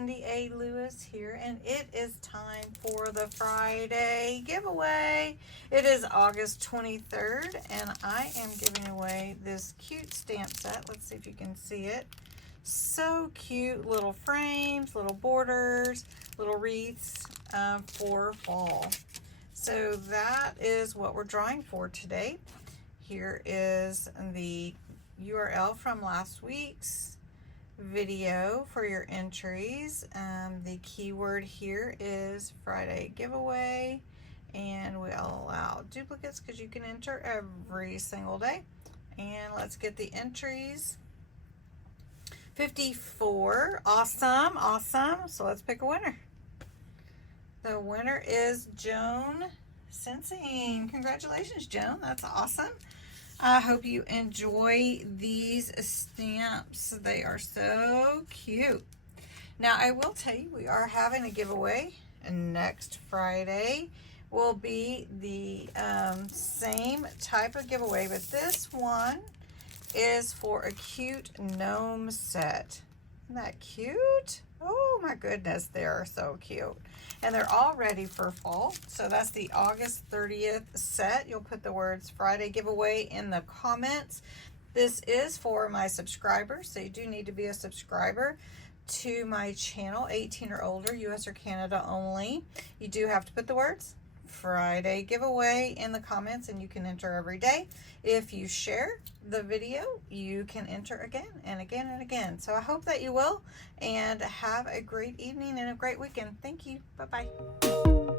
CindyALewis here, and it is time for the Friday giveaway. It is August 23rd, and I am giving away this cute stamp set. Let's see if you can see it. So cute, little frames, little borders, little wreaths for fall. So that is what we're drawing for today. Here is the URL from last week's video for your entries. The keyword here is Friday giveaway, and we'll allow duplicates because you can enter every single day. And let's get the entries. 54. Awesome, awesome. So let's pick a winner. The winner is Joan Sensing. Congratulations, Joan. That's awesome. I hope you enjoy these stamps. They are so cute. Now, I will tell you, we are having a giveaway, and next Friday will be the same type of giveaway, but this one is for a cute gnome set. Isn't that cute? Oh my goodness, they are so cute. And they're all ready for fall. So that's the August 30th set. You'll put the words Friday giveaway in the comments. This is for my subscribers, so you do need to be a subscriber to my channel, 18 or older, US or Canada only. You do have to put the words Friday giveaway in the comments, and you can enter every day. If you share the video, you can enter again and again and again. So I hope that you will, and have a great evening and a great weekend. Thank you. Bye-bye.